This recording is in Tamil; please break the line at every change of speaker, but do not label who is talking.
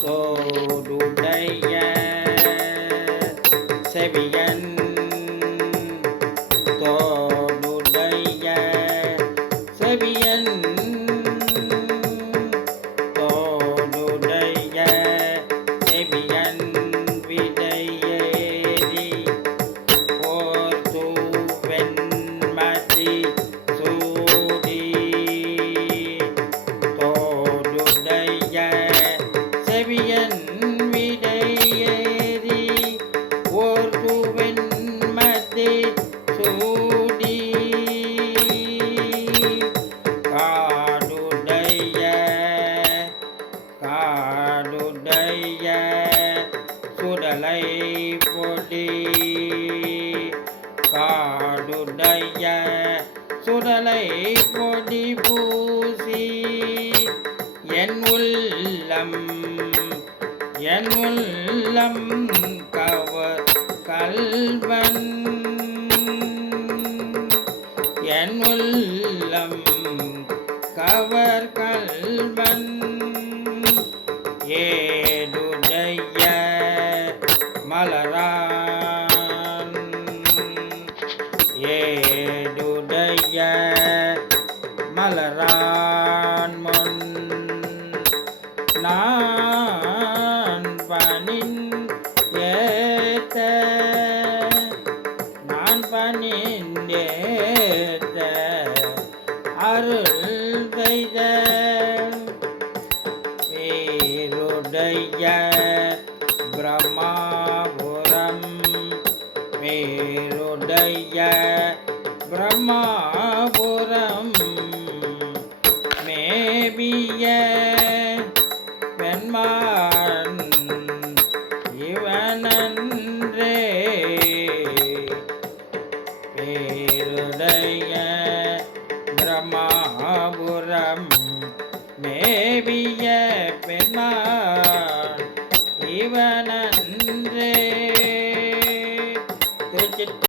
தோடுடைய செவியன் தோடுடைய செவியன் காடுடைய சுடலை பொடி. காடுடைய சுடலை பொடி பூசி என் உள்ளம் என் உள்ளம் கவர் கல்வன். என் உள்ளம் கவர் கல்வன். ஏடுடைய மலரான். ஏடுடைய மலரான் முன் நான் பணின் ஏத்த. நான் பணின் ஏத்த அருள் செய்த பேருடைய பிரம்மாபுரம் மேருடைய பிரம்மாபுரம் மேபிய வெண்மான் இவனன்றே பேருடைய பிரம்மாபுரம் மேவிய பெண்மான் இறைவனன்றே.